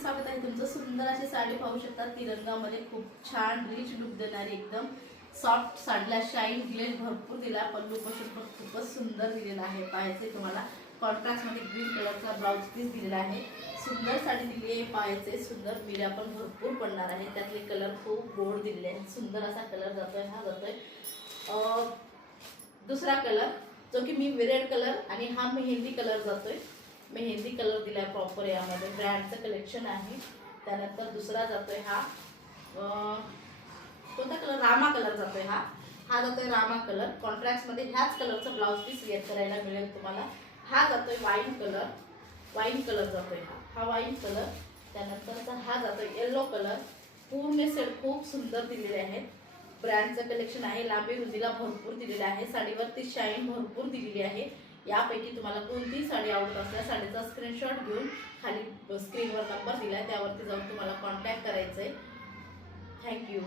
स्वागत आहे तुमचं। सुंदर अशी साडी पाहू शकता, तिरंगामध्ये खूप छान रिच लुक देणारी एकदम सॉफ्ट साडीला शाईन ग्लेज भरपूर दिला। पल्लू पासून पण खूपच सुंदर दिलेला आहे। पाहायचे तुम्हाला कॉन्ट्रास्ट मध्ये ग्रीन कलरचा ब्लाउज पीस दिलेला आहे। सुंदर साडी दिली आहे। पाहायचे सुंदर मिऱ्या पण भरपूर पडणार आहे। त्यातले कलर खूप गोड दिलेले आहेत। सुंदर असा कलर जातोय। हा जातोय दुसरा कलर जो की मी रेड कलर आणि हा मेहंदी कलर जातोय। मेहंदी कलर दिला प्रॉपर, यामध्ये ब्रँडचं कलेक्शन आहे। त्यानंतर दुसरा जातोय हा कोणता कलर, रामा कलर जातोय। हा जातोय रामा कलर। कॉन्ट्रास्ट मध्ये ह्याच कलरचा ब्लाउज पीस वेअर करायला मिळेल तुम्हाला। हा जातोय वाईन कलर, वाईन कलर जातोय हा वाईन कलर। त्यानंतरचा हा जातोय येलो कलर। पूर्ण सेट खूप सुंदर दिलेले आहेत। ब्रँडचं कलेक्शन आहे। लांबी रुंदीला भरपूर दिलेले आहे। साडीवरती शाईन भरपूर दिलेली आहे। यापैकी तुम्हाला कोणती साडी आवडत असल्यास साडीचा स्क्रीनशॉट घेऊन खाली स्क्रीनवर नंबर दिलाय त्यावरती जाऊन तुम्हाला कॉन्टॅक्ट करायचंय। थँक्यू।